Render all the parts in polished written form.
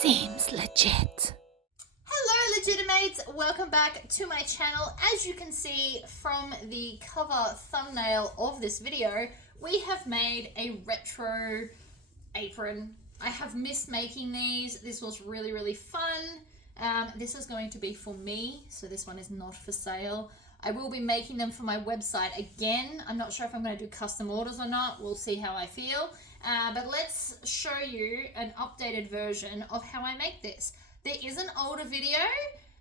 Seems legit. Hello Legitimates, welcome back to my channel. As you can see from the cover thumbnail of this video, we have made a retro apron. I have missed making these. This was really fun. This is going to be for me, so this one is not for sale. I will be making them for my website again. I'm not sure if I'm going to do custom orders or not. We'll see how I feel. But let's show you an updated version of how I make this. There is an older video,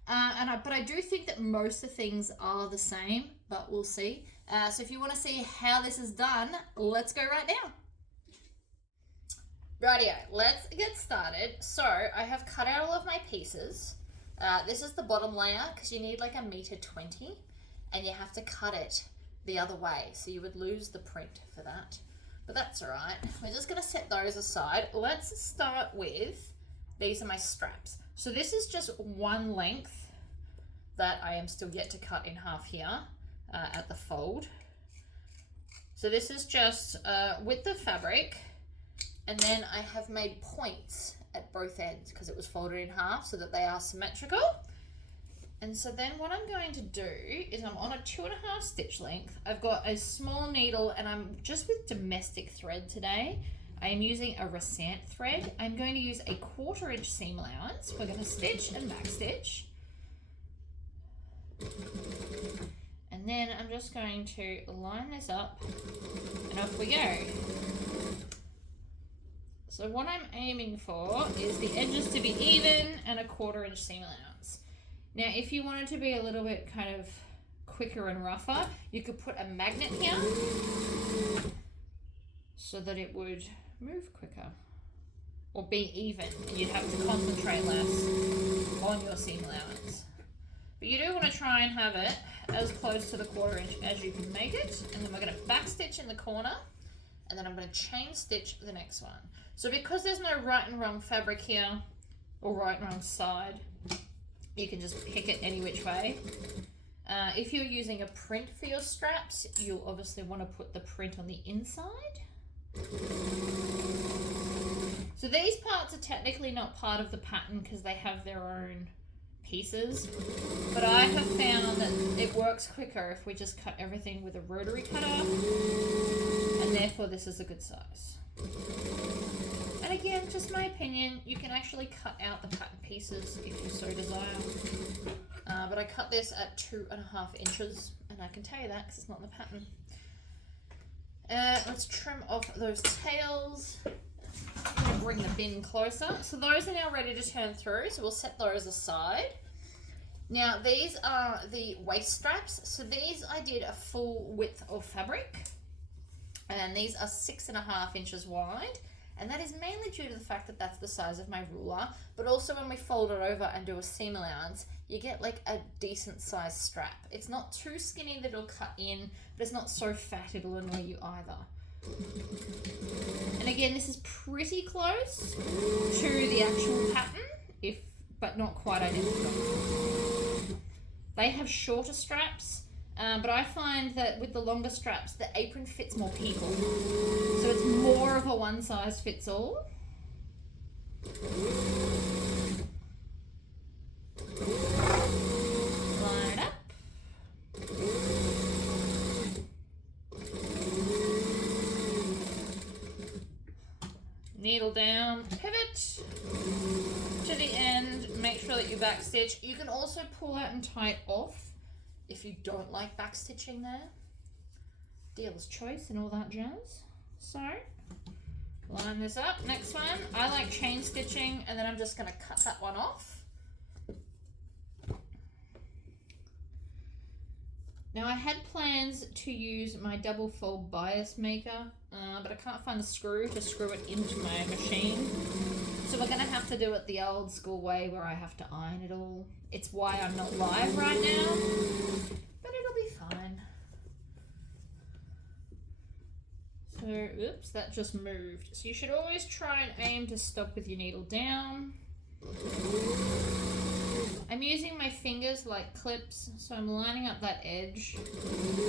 but I do think that most of the things are the same, but we'll see. So if you want to see how this is done, let's go right now. Rightio, let's get started. So I have cut out all of my pieces. This is the bottom layer because you need like 1.20 meters and you have to cut it the other way. So you would lose the print for that, but that's all right. We're just gonna set those aside. Let's start with, these are my straps. So this is just one length that I am still yet to cut in half here at the fold. So this is just with the fabric, and then I have made points at both ends because it was folded in half so that they are symmetrical. And so then what I'm going to do is I'm on a 2.5 stitch length. I've got a small needle and I'm just with domestic thread today. I am using a Rasant thread. I'm going to use a 1/4 inch seam allowance. We're going to stitch and back stitch. And then I'm just going to line this up and off we go. So what I'm aiming for is the edges to be even and a 1/4 inch seam allowance. Now, if you wanted to be a little bit kind of quicker and rougher, you could put a magnet here so that it would move quicker or be even, and you'd have to concentrate less on your seam allowance. But you do want to try and have it as close to the 1/4 inch as you can make it. And then we're going to back stitch in the corner, and then I'm going to chain stitch the next one. So because there's no right and wrong fabric here, or right and wrong side, you can just pick it any which way. If you're using a print for your straps, you'll obviously want to put the print on the inside. So these parts are technically not part of the pattern because they have their own pieces, but I have found that it works quicker if we just cut everything with a rotary cutter, and therefore this is a good size. And again, just my opinion, you can actually cut out the pattern pieces if you so desire. But I cut this at 2.5 inches, and I can tell you that because it's not in the pattern. Let's trim off those tails. I'm going to bring the bin closer. So those are now ready to turn through, so we'll set those aside. Now these are the waist straps. So these I did a full width of fabric, and these are 6.5 inches wide. And that is mainly due to the fact that that's the size of my ruler, but also when we fold it over and do a seam allowance, you get like a decent sized strap. It's not too skinny that it'll cut in, but it's not so fat it'll annoy you either. And again, this is pretty close to the actual pattern, but not quite identical. They have shorter straps, but I find that with the longer straps, the apron fits more people. So it's more of a one size fits all. Line it up. Needle down, pivot to the end, make sure that you back stitch. You can also pull out and tie it off if you don't like back stitching there. Dealer's choice and all that jazz. So line this up. Next one, I like chain stitching, and then I'm just going to cut that one off. Now I had plans to use my double fold bias maker, but I can't find the screw to screw it into my machine. So we're going to have to do it the old school way where I have to iron it all. It's why I'm not live right now, but it'll be fine. So, oops, that just moved. So you should always try and aim to stop with your needle down. I'm using my fingers like clips, so I'm lining up that edge,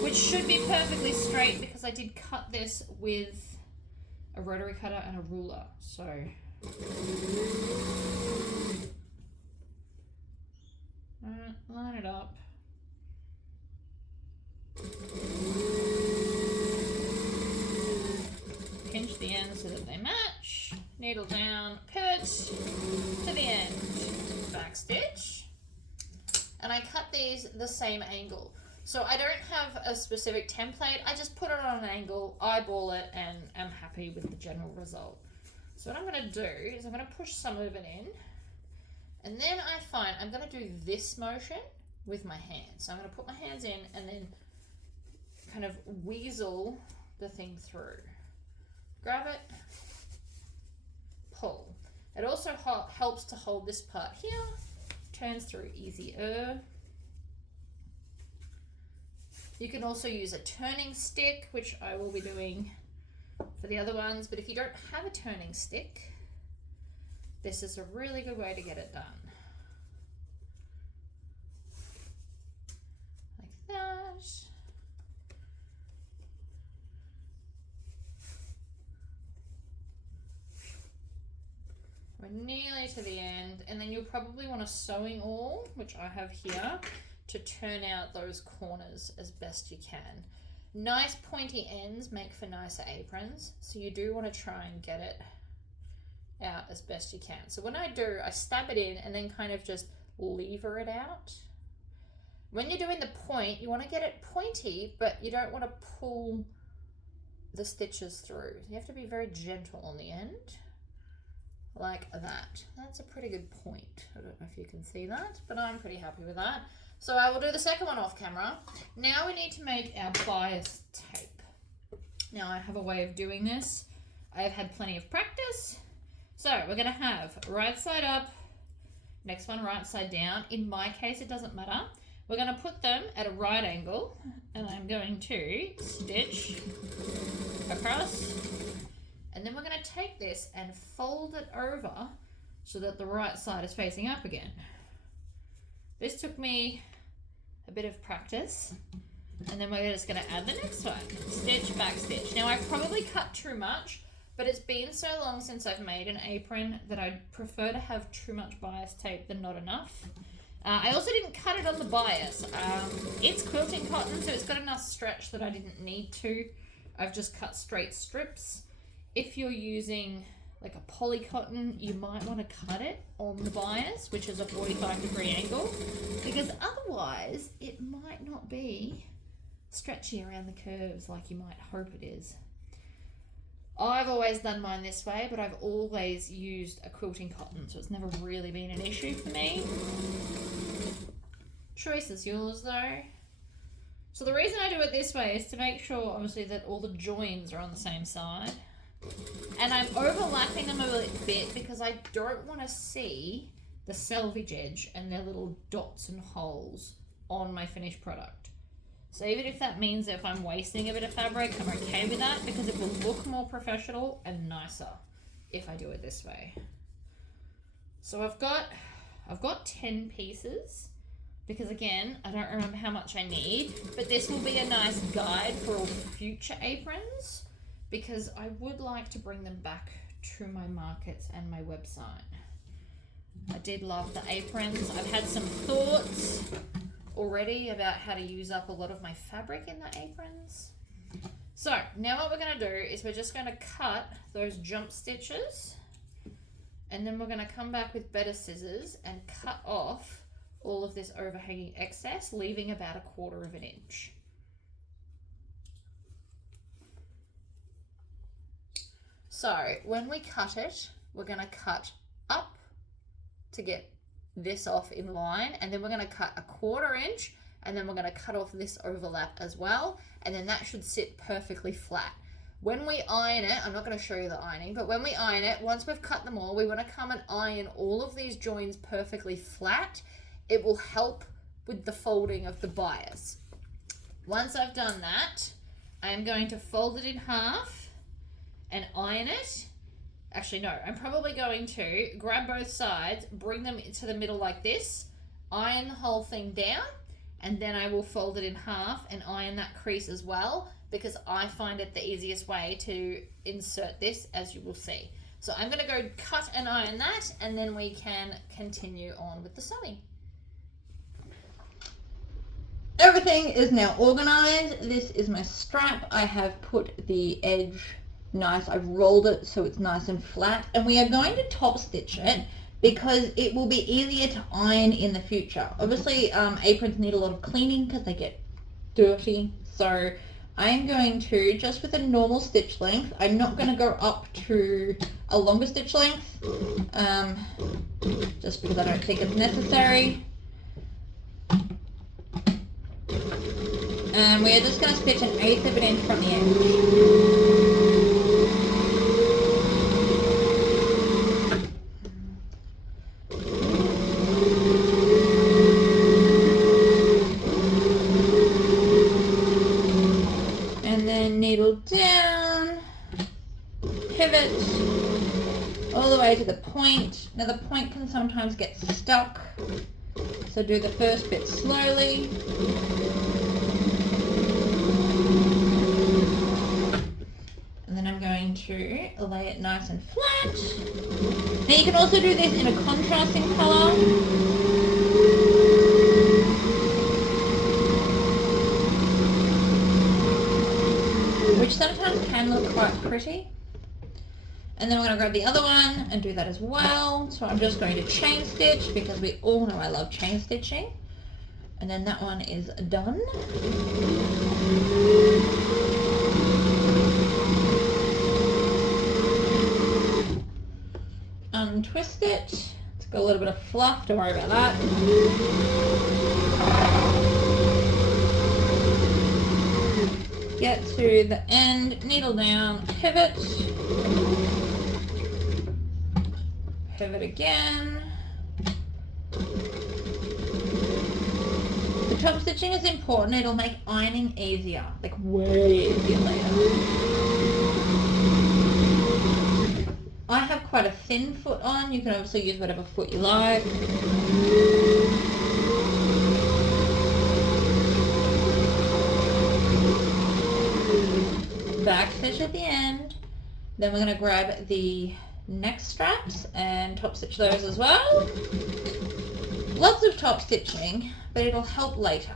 which should be perfectly straight because I did cut this with a rotary cutter and a ruler. So so that they match. Needle down, pivot to the end, back stitch. And I cut these the same angle. So I don't have a specific template. I just put it on an angle, eyeball it, and I'm happy with the general result. So what I'm going to do is I'm going to push some of it in. And then I find I'm going to do this motion with my hands. So I'm going to put my hands in and then kind of weasel the thing through. Grab it, pull. It also helps to hold this part here. Turns through easier. You can also use a turning stick, which I will be doing for the other ones, but if you don't have a turning stick, this is a really good way to get it done. Like that. We're nearly to the end, and then you'll probably want a sewing awl, which I have here, to turn out those corners as best you can. Nice pointy ends make for nicer aprons, so you do want to try and get it out as best you can. So when I do, I stab it in and then kind of just lever it out. When you're doing the point, you want to get it pointy, but you don't want to pull the stitches through. You have to be very gentle on the end, like that. That's a pretty good point. I don't know if you can see that, but I'm pretty happy with that. So I will do the second one off camera. Now we need to make our bias tape. Now I have a way of doing this. I have had plenty of practice. So we're going to have right side up, next one right side down. In my case, it doesn't matter. We're going to put them at a right angle, and I'm going to stitch across. And then we're going to take this and fold it over so that the right side is facing up again. This took me a bit of practice, and then we're just going to add the next one. Stitch, back stitch. Now I probably cut too much, but it's been so long since I've made an apron that I prefer to have too much bias tape than not enough. I also didn't cut it on the bias. It's quilting cotton, so it's got enough stretch that I didn't need to. I've just cut straight strips. If you're using like a poly cotton, you might want to cut it on the bias, which is a 45-degree angle, because otherwise it might not be stretchy around the curves like you might hope it is. I've always done mine this way, but I've always used a quilting cotton, so it's never really been an issue for me. Choice is yours though. So the reason I do it this way is to make sure obviously that all the joins are on the same side. And I'm overlapping them a bit because I don't want to see the selvage edge and their little dots and holes on my finished product. So even if that means that if I'm wasting a bit of fabric, I'm okay with that because it will look more professional and nicer if I do it this way. So I've got 10 pieces because again, I don't remember how much I need, but this will be a nice guide for all future aprons, because I would like to bring them back to my markets and my website. I did love the aprons. I've had some thoughts already about how to use up a lot of my fabric in the aprons. So now what we're going to do is we're just going to cut those jump stitches, and then we're going to come back with better scissors and cut off all of this overhanging excess, leaving about 1/4 inch. So when we cut it, we're going to cut up to get this off in line, and then we're going to cut 1/4 inch, and then we're going to cut off this overlap as well, and then that should sit perfectly flat. When we iron it, I'm not going to show you the ironing, but when we iron it, once we've cut them all, we want to come and iron all of these joins perfectly flat. It will help with the folding of the bias. Once I've done that, I'm going to fold it in half and iron it. Actually, no, I'm probably going to grab both sides, bring them to the middle like this, iron the whole thing down, and then I will fold it in half and iron that crease as well, because I find it the easiest way to insert this, as you will see. So I'm going to go cut and iron that, and then we can continue on with the sewing. Everything is now organized. This is my strap. I have put the edge nice. I've rolled it so it's nice and flat, and we are going to top stitch it because it will be easier to iron in the future. Obviously, aprons need a lot of cleaning because they get dirty, so I'm going to, just with a normal stitch length, I'm not going to go up to a longer stitch length, just because I don't think it's necessary. And we're just going to stitch 1/8 of an inch from the edge. Needle down, pivot all the way to the point. Now the point can sometimes get stuck, so do the first bit slowly. And then I'm going to lay it nice and flat. Now you can also do this in a contrasting colour. Which sometimes can look quite pretty. And then we're going to grab the other one and do that as well. So I'm just going to chain stitch because we all know I love chain stitching. And then that one is done. Untwist it. It's got a little bit of fluff, don't worry about that. Get to the end, needle down, pivot, pivot again. The top stitching is important, it'll make ironing easier, like way easier later. I have quite a thin foot on, you can obviously use whatever foot you like. Back stitch at the end. Then we're going to grab the neck straps and top stitch those as well. Lots of top stitching, but it'll help later.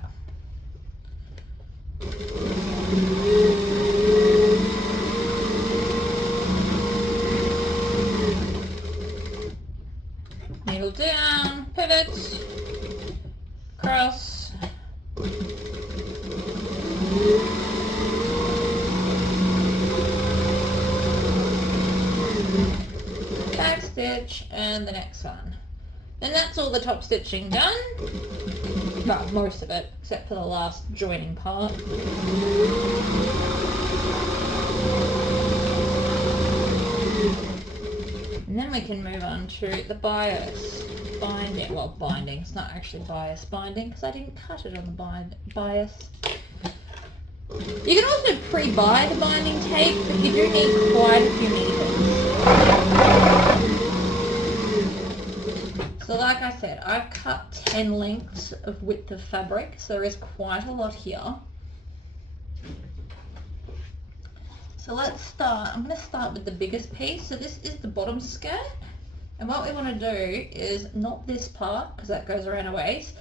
Needle down, pivot, cross, back stitch, and the next one. And that's all the top stitching done. Well, most of it, except for the last joining part. And then we can move on to the bias binding. Well, binding, it's not actually bias binding because I didn't cut it on the bias. You can also pre-buy the binding tape, but you do need quite a few meters. So like I said, I've cut 10 lengths of width of fabric, so there is quite a lot here. So let's start. I'm going to start with the biggest piece. So this is the bottom skirt. And what we want to do is not this part, because that goes around our waist.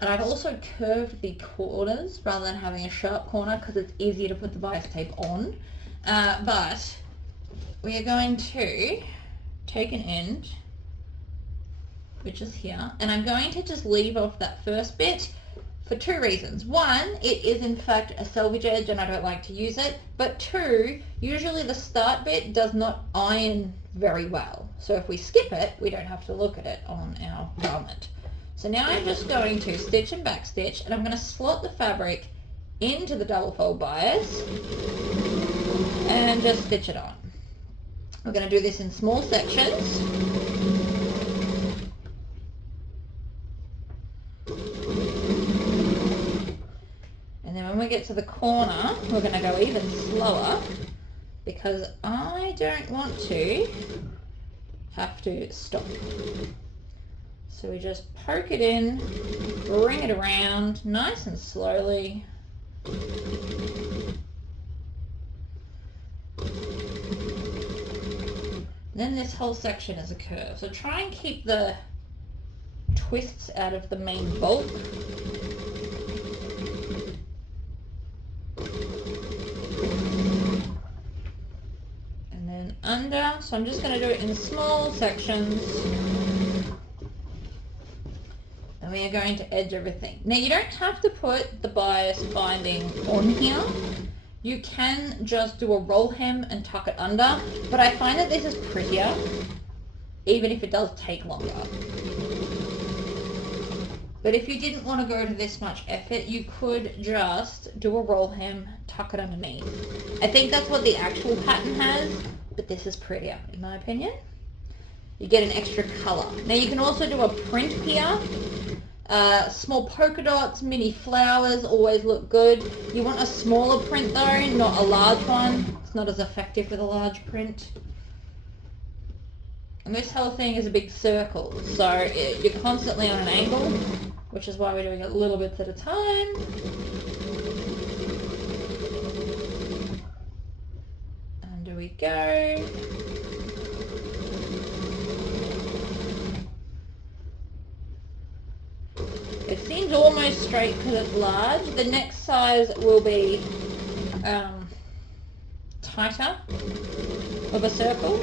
And I've also curved the corners rather than having a sharp corner because it's easier to put the bias tape on. But we are going to take an end, which is here, and I'm going to just leave off that first bit for two reasons. One, it is in fact a selvage edge and I don't like to use it, but two, usually the start bit does not iron very well. So if we skip it, we don't have to look at it on our garment. So now I'm just going to stitch and back stitch, and I'm going to slot the fabric into the double fold bias and just stitch it on. We're going to do this in small sections. And then when we get to the corner, we're going to go even slower because I don't want to have to stop. So we just poke it in, bring it around nice and slowly. Then this whole section is a curve. So try and keep the twists out of the main bulk. tender, so I'm just going to do it in small sections. And we are going to edge everything. Now you don't have to put the bias binding on here. You can just do a roll hem and tuck it under, but I find that this is prettier, even if it does take longer. But if you didn't want to go to this much effort, you could just do a roll hem, tuck it underneath. I think that's what the actual pattern has, but this is prettier, in my opinion. You get an extra colour. Now you can also do a print here. Small polka dots, mini flowers always look good. You want a smaller print though, not a large one. It's not as effective with a large print. And this whole thing is a big circle, so you're constantly on an angle, which is why we're doing it little bits at a time. Under we go. It seems almost straight because it's large. The next size will be tighter of a circle.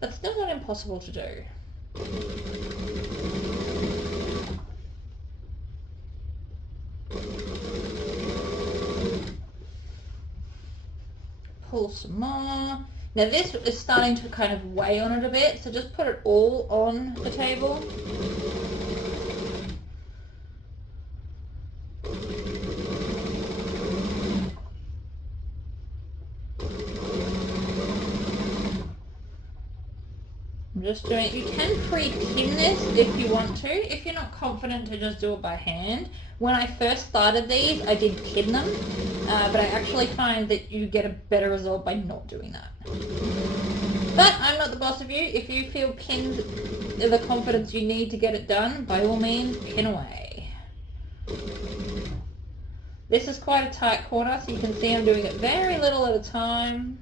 That's still not impossible to do. Pull some more. Now this is starting to kind of weigh on it a bit, so just put it all on the table. Just doing it. You can pre-pin this if you want to, if you're not confident to just do it by hand. When I first started these, I did pin them, but I actually find that you get a better result by not doing that. But I'm not the boss of you. If you feel pins are the confidence you need to get it done, by all means, pin away. This is quite a tight corner, so you can see I'm doing it very little at a time.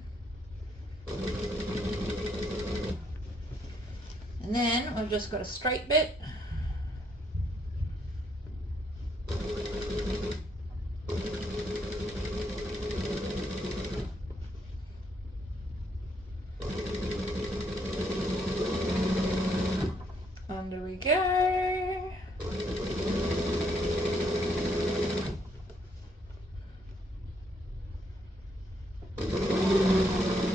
And then we've just got a straight bit. Under we go.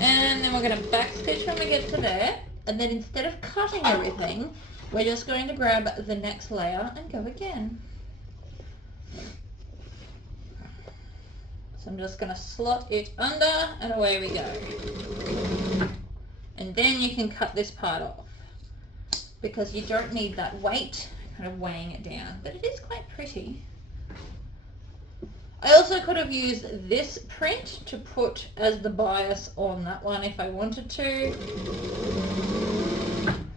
And then we're going to backstitch when we get to there. And then instead of cutting everything, we're just going to grab the next layer and go again. So I'm just going to slot it under and away we go. And then you can cut this part off because you don't need that weight kind of weighing it down. But it is quite pretty. I also could have used this print to put as the bias on that one if I wanted to.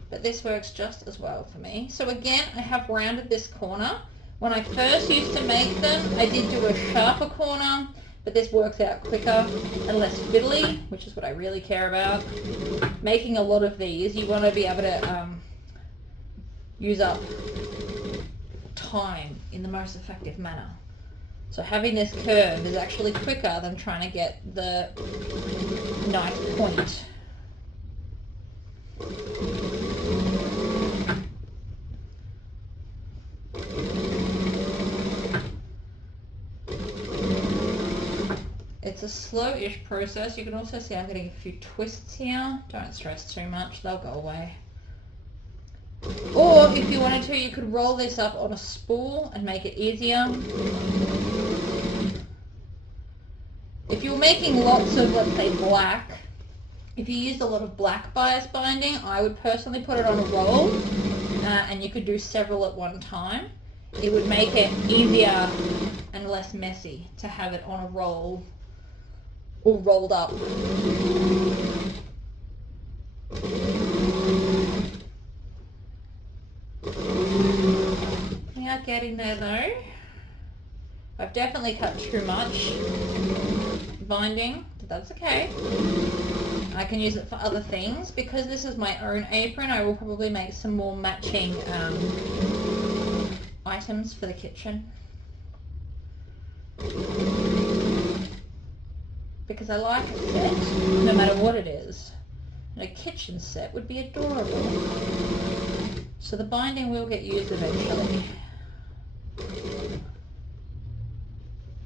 But this works just as well for me. So again, I have rounded this corner. When I first used to make them, I did do a sharper corner, but this works out quicker and less fiddly, which is what I really care about. Making a lot of these, you want to be able to use up time in the most effective manner. So having this curve is actually quicker than trying to get the nice point. It's a slow-ish process. You can also see I'm getting a few twists here. Don't stress too much, they'll go away. Or if you wanted to, you could roll this up on a spool and make it easier. If you're making lots of, let's say, black, if you used a lot of black bias binding, I would personally put it on a roll, and you could do several at one time. It would make it easier and less messy to have it on a roll or rolled up. We are getting there though. I've definitely cut too much binding, but that's okay. I can use it for other things. Because this is my own apron, I will probably make some more matching items for the kitchen. because I like a set no matter what it is. And a kitchen set would be adorable. So the binding will get used eventually.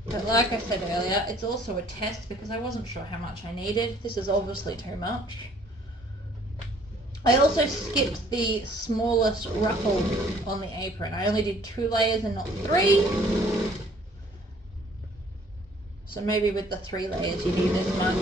But like I said earlier, it's also a test because I wasn't sure how much I needed. This is obviously too much. I also skipped the smallest ruffle on the apron. I only did 2 layers and not 3. So maybe with the 3 layers you need this much.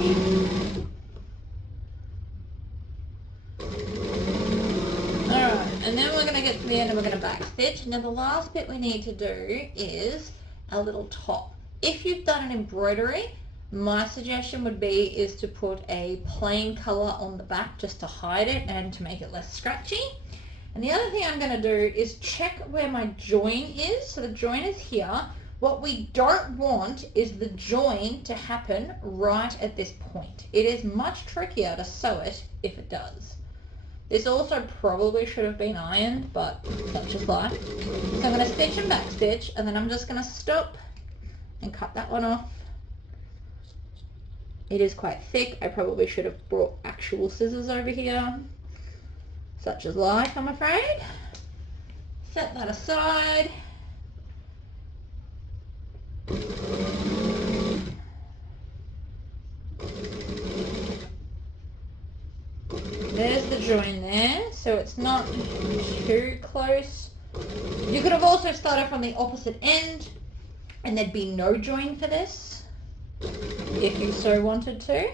Alright, and then we're going to get to the end and we're going to backstitch. Now the last bit we need to do is a little top. If you've done an embroidery, my suggestion would be is to put a plain colour on the back just to hide it and to make it less scratchy. And the other thing I'm going to do is check where my join is. So the join is here. What we don't want is the join to happen right at this point. It is much trickier to sew it if it does. This also probably should have been ironed, but such is life. So I'm going to stitch and backstitch, and then I'm just going to stop and cut that one off. It is quite thick. I probably should have brought actual scissors over here. Such is life, I'm afraid. Set that aside. There's the join there, so it's not too close. You could have also started from the opposite end and there'd be no join for this, if you so wanted to.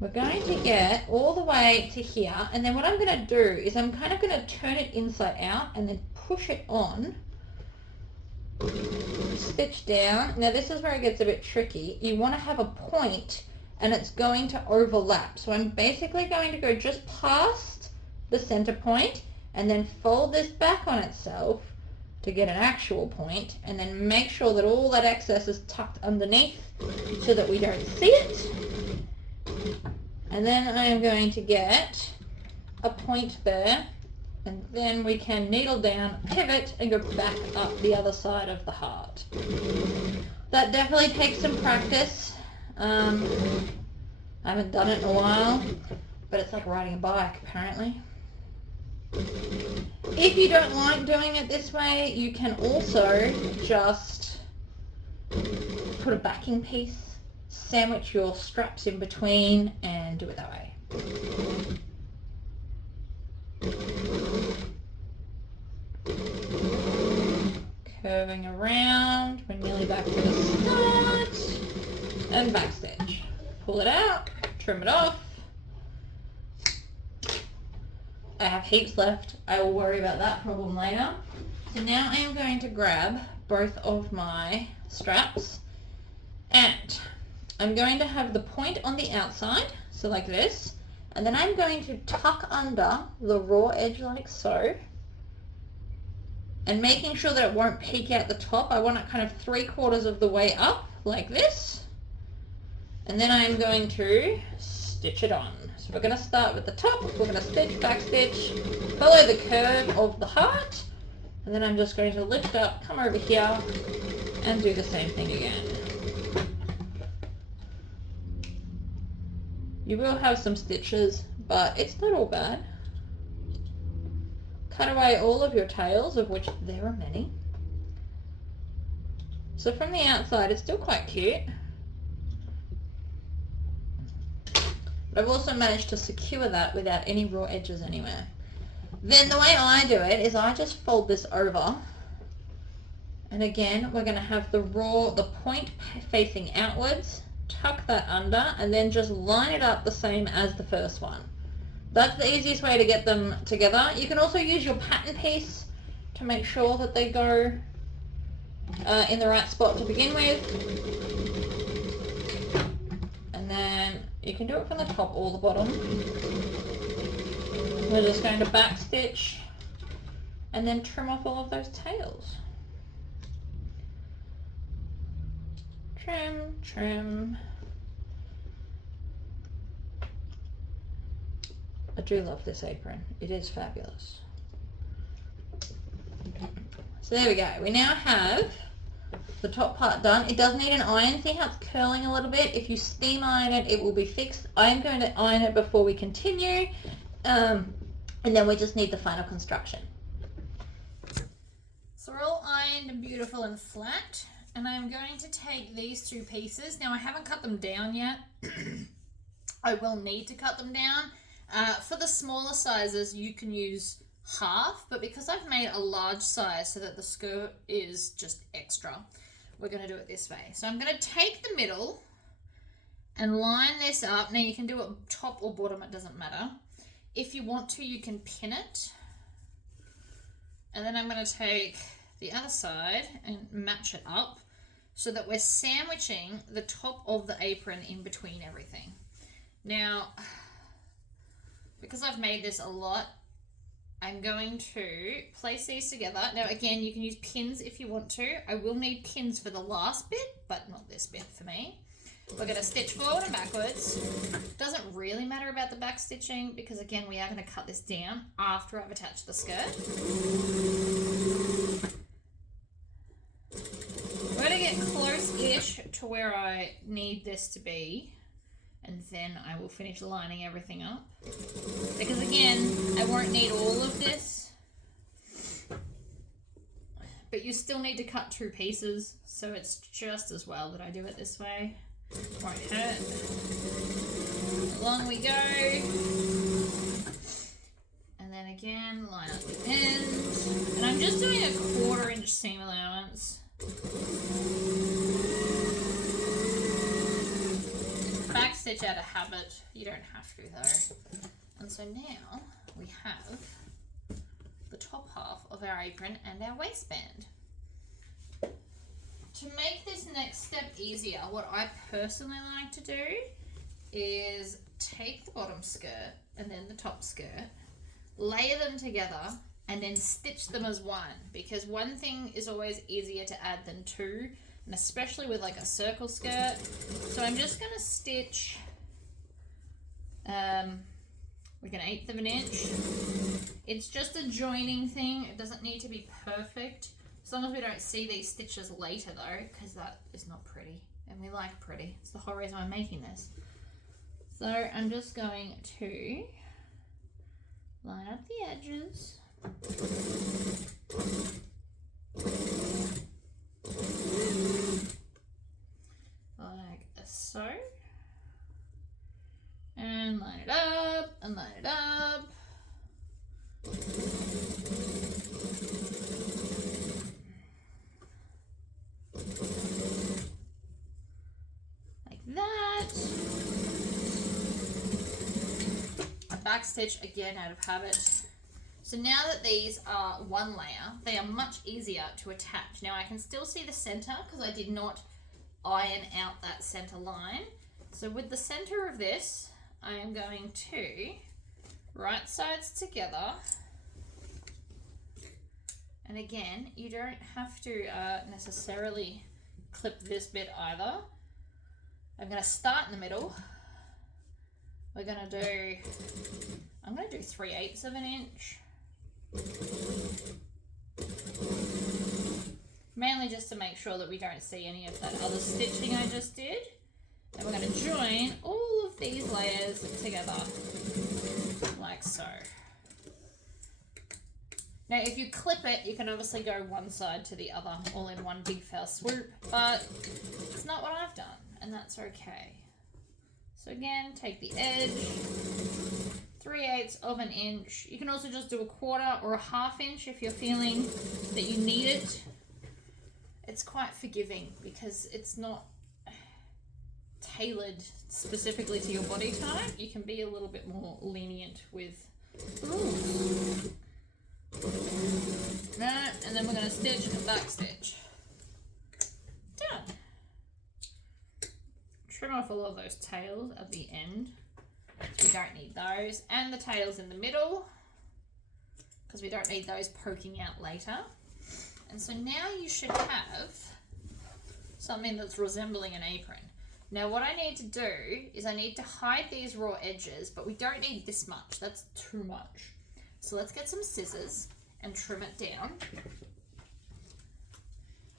We're going to get all the way to here, and then what I'm going to do is I'm kind of going to turn it inside out and then push it on, stitch down. Now this is where it gets a bit tricky. You want to have a point and it's going to overlap. So I'm basically going to go just past the center point and then fold this back on itself to get an actual point, and then make sure that all that excess is tucked underneath so that we don't see it. And then I am going to get a point there, and then we can needle down, pivot, and go back up the other side of the heart. That definitely takes some practice. I haven't done it in a while, but it's like riding a bike apparently. If you don't like doing it this way, you can also just put a backing piece, sandwich your straps in between, and do it that way. Curving around, we're nearly back to the start, and backstitch. Pull it out, trim it off. I have heaps left. I will worry about that problem later. So now I am going to grab both of my straps, and I'm going to have the point on the outside, so like this, and then I'm going to tuck under the raw edge like so, and making sure that it won't peek out the top. I want it kind of 3/4 of the way up like this, and then I am going to stitch it on. So we're going to start with the top, we're going to stitch, backstitch, follow the curve of the heart, and then I'm just going to lift up, come over here, and do the same thing again. You will have some stitches, but it's not all bad. Cut away all of your tails, of which there are many. So from the outside, it's still quite cute. But I've also managed to secure that without any raw edges anywhere. Then the way I do it is I just fold this over, and again we're going to have the point facing outwards, tuck that under, and then just line it up the same as the first one. That's the easiest way to get them together. You can also use your pattern piece to make sure that they go in the right spot to begin with. And then you can do it from the top or the bottom. We're just going to back stitch and then trim off all of those tails. Trim, trim. I do love this apron. It is fabulous. So there we go. We now have the top part done. It does need an iron. See how it's curling a little bit? If you steam iron it, it will be fixed. I'm going to iron it before we continue. And then we just need the final construction. So we're all ironed and beautiful and flat. And I'm going to take these two pieces. Now I haven't cut them down yet. I will need to cut them down. For the smaller sizes, you can use half, but because I've made a large size so that the skirt is just extra, we're going to do it this way. So I'm going to take the middle and line this up. Now you can do it top or bottom, it doesn't matter. If you want to, you can pin it. And then I'm going to take the other side and match it up so that we're sandwiching the top of the apron in between everything. Now, because I've made this a lot, I'm going to place these together. Now again, you can use pins if you want to. I will need pins for the last bit, but not this bit for me. We're going to stitch forward and backwards. Doesn't really matter about the back stitching because again, we are going to cut this down after I've attached the skirt. We're going to get close-ish to where I need this to be. And then I will finish lining everything up. Because again, I won't need all of this. But you still need to cut two pieces. So it's just as well that I do it this way. Won't hurt. Along we go. And then again, line up the ends. And I'm just doing a 1/4 inch seam allowance. Back stitch out of habit, you don't have to though. And so now we have the top half of our apron and our waistband. To make this next step easier, what I personally like to do is take the bottom skirt and then the top skirt, layer them together and then stitch them as one, because one thing is always easier to add than two, and especially with like a circle skirt. So I'm just going to stitch like an 1/8 of an inch. It's just a joining thing. It doesn't need to be perfect. As long as we don't see these stitches later though, because that is not pretty. And we like pretty. It's the whole reason I'm making this. So I'm just going to line up the edges. Like so. And line it up, and line it up. Like that. A back stitch again out of habit. So now that these are one layer, they are much easier to attach. Now I can still see the center because I did not iron out that center line. So with the center of this, I am going to right sides together. And again, you don't have to necessarily clip this bit either. I'm going to start in the middle. I'm going to do 3/8 of an inch. Mainly just to make sure that we don't see any of that other stitching I just did. And we're going to join all of these layers together like so. Now if you clip it, you can obviously go one side to the other all in one big fell swoop, but it's not what I've done, and that's okay. So again, take the edge, 3/8 of an inch. You can also just do a 1/4 or a 1/2 inch if you're feeling that you need it. It's quite forgiving because it's not tailored specifically to your body type. You can be a little bit more lenient with the rules. Right, and then we're going to stitch and back stitch. Done. Trim off all of those tails at the end. We don't need those. And the tails in the middle, because we don't need those poking out later. And so now you should have something that's resembling an apron. Now what I need to do is I need to hide these raw edges, but we don't need this much. That's too much. So let's get some scissors and trim it down.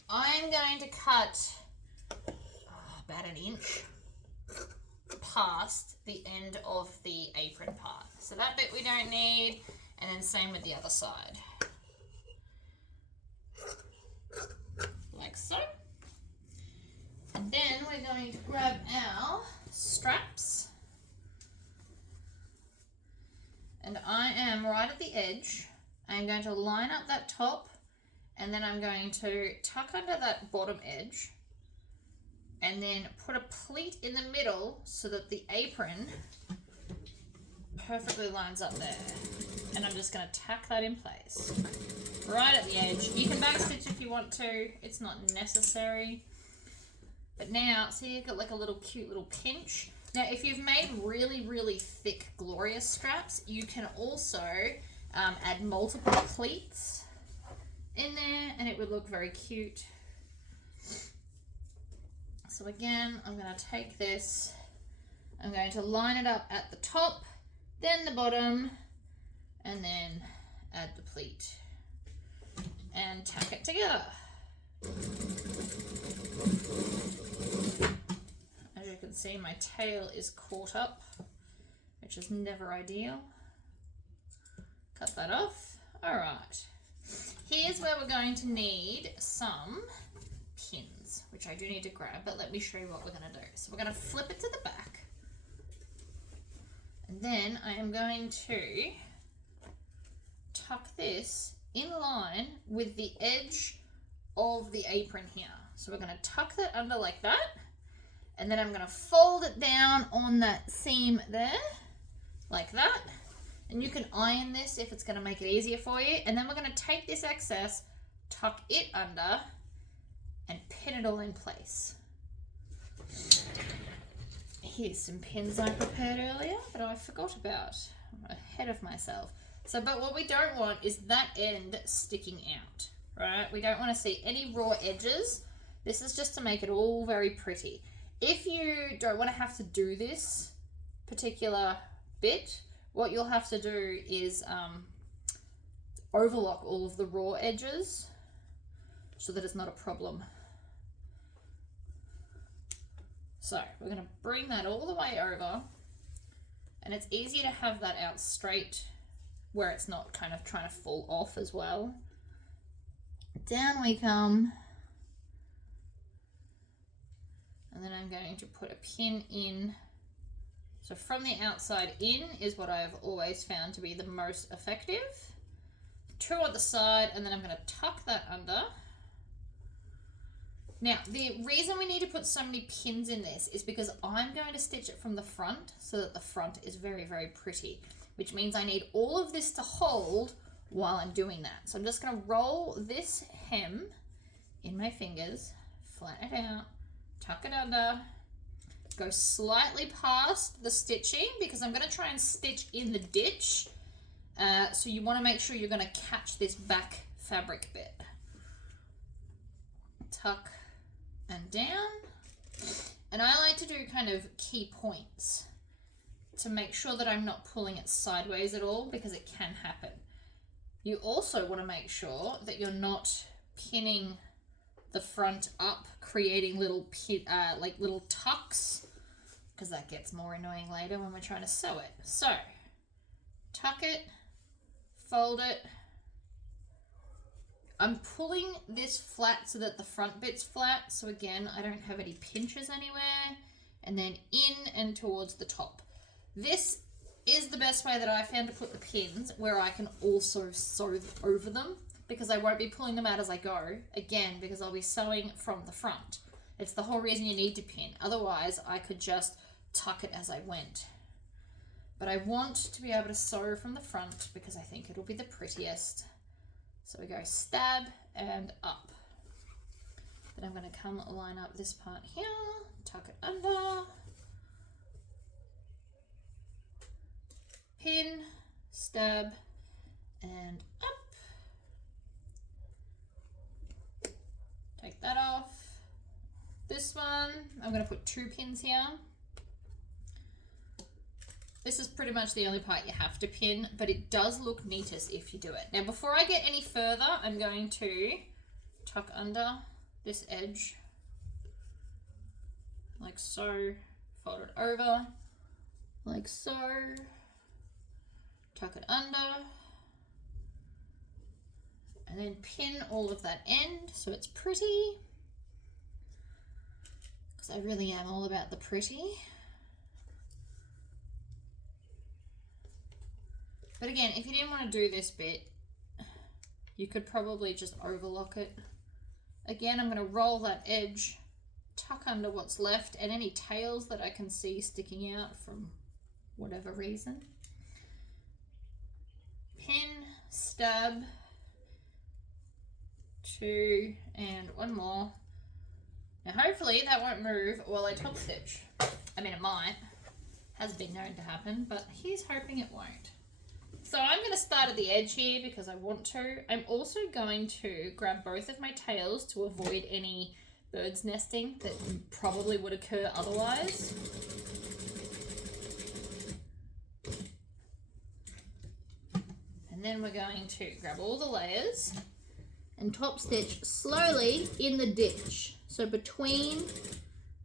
I'm going to cut about an inch past the end of the apron part. So that bit we don't need, and then same with the other side. Like so. And then we're going to grab our straps. And I am right at the edge. I'm going to line up that top, and then I'm going to tuck under that bottom edge and then put a pleat in the middle so that the apron perfectly lines up there. And I'm just going to tack that in place right at the edge. You can backstitch if you want to, it's not necessary. But now, see, you've got like a little cute little pinch. Now, if you've made really, really thick glorious straps, you can also add multiple pleats in there and it would look very cute. So again, I'm going to take this, I'm going to line it up at the top, then the bottom, and then add the pleat and tack it together. As you can see, my tail is caught up, which is never ideal. Cut that off. All right. Here's where we're going to need some pins, which I do need to grab, but let me show you what we're going to do. So we're going to flip it to the back, and then I am going to tuck this in line with the edge of the apron here. So we're going to tuck that under like that, and then I'm going to fold it down on that seam there, like that. And you can iron this if it's going to make it easier for you. And then we're going to take this excess, tuck it under, and pin it all in place. Here's some pins I prepared earlier that I forgot about. I'm ahead of myself. So, but what we don't want is that end sticking out, right? We don't want to see any raw edges. This is just to make it all very pretty. If you don't want to have to do this particular bit, what you'll have to do is overlock all of the raw edges so that it's not a problem. So we're going to bring that all the way over, and it's easier to have that out straight where it's not kind of trying to fall off as well. Down we come, and then I'm going to put a pin in. So from the outside in is what I've always found to be the most effective. 2 on the side, and then I'm going to tuck that under. Now, the reason we need to put so many pins in this is because I'm going to stitch it from the front so that the front is very, very pretty, which means I need all of this to hold while I'm doing that. So I'm just going to roll this hem in my fingers, flatten it out, tuck it under, go slightly past the stitching because I'm going to try and stitch in the ditch. So you want to make sure you're going to catch this back fabric bit. Tuck and down. And I like to do kind of key points to make sure that I'm not pulling it sideways at all because it can happen. You also want to make sure that you're not pinning the front up, creating little like little tucks, because that gets more annoying later when we're trying to sew it. So tuck it, fold it. I'm pulling this flat so that the front bit's flat, so again I don't have any pinches anywhere, and then in and towards the top. This is the best way that I found to put the pins, where I can also sew over them, because I won't be pulling them out as I go, again, because I'll be sewing from the front. It's the whole reason you need to pin. Otherwise, I could just tuck it as I went. But I want to be able to sew from the front because I think it'll be the prettiest. So we go stab and up. Then I'm going to come line up this part here, tuck it under, pin, stab, and up. Take that off. This one, I'm going to put 2 pins here. This is pretty much the only part you have to pin, but it does look neatest if you do it. Now, before I get any further, I'm going to tuck under this edge like so, fold it over like so, tuck it under, and then pin all of that end so it's pretty, because I really am all about the pretty. But again, if you didn't want to do this bit, you could probably just overlock it. Again, I'm going to roll that edge, tuck under what's left, and any tails that I can see sticking out from whatever reason. Pin, stab, 2, and 1 more. Now hopefully that won't move while I top stitch. I mean, it might. Has been known to happen, but here's hoping it won't. So I'm going to start at the edge here because I want to. I'm also going to grab both of my tails to avoid any bird's nesting that probably would occur otherwise. And then we're going to grab all the layers and top stitch slowly in the ditch. So between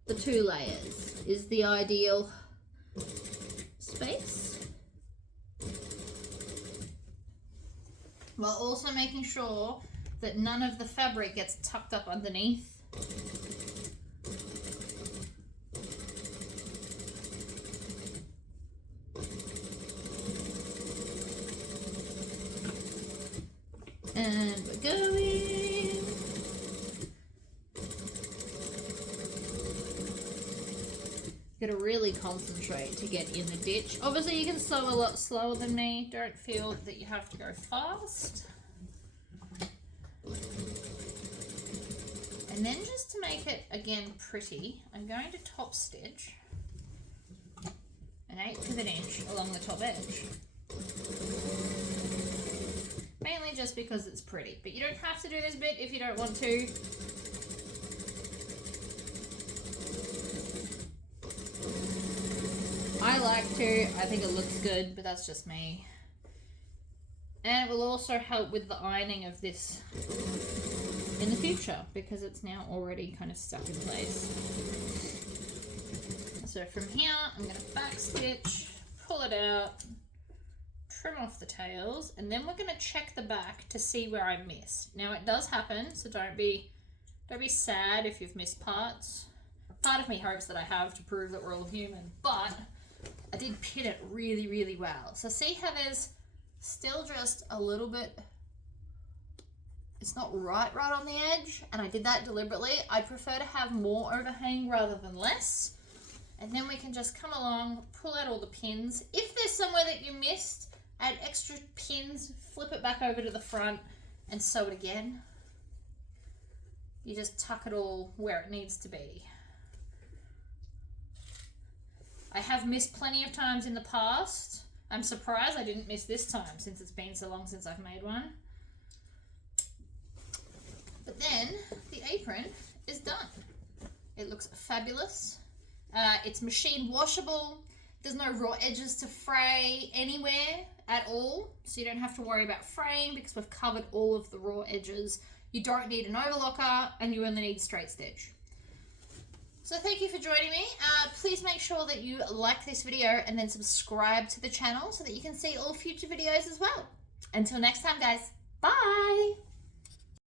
the 2 layers is the ideal space. While also making sure that none of the fabric gets tucked up underneath. And we're going. Gotta really concentrate to get in the ditch. Obviously you can sew a lot slower than me. Don't feel that you have to go fast. And then just to make it again pretty, I'm going to top stitch an 1/8 of an inch along the top edge. Mainly just because it's pretty, but you don't have to do this bit if you don't want to. I like to, I think it looks good, but that's just me. And it will also help with the ironing of this in the future because it's now already kind of stuck in place. So from here, I'm going to back stitch, pull it out, trim off the tails, and then we're going to check the back to see where I missed. Now it does happen, so don't be sad if you've missed parts. Part of me hopes that I have to prove that we're all human, but I did pin it really, really well. So see how there's still just a little bit, it's not right on the edge, and I did that deliberately. I prefer to have more overhang rather than less. And then we can just come along, pull out all the pins. If there's somewhere that you missed, add extra pins, flip it back over to the front and sew it again. You just tuck it all where it needs to be. I have missed plenty of times in the past. I'm surprised I didn't miss this time since it's been so long since I've made one. But then the apron is done. It looks fabulous. It's machine washable. There's no raw edges to fray anywhere at all. So you don't have to worry about fraying because we've covered all of the raw edges. You don't need an overlocker and you only need straight stitch. So thank you for joining me. Please make sure that you like this video and then subscribe to the channel so that you can see all future videos as well. Until next time, guys. Bye!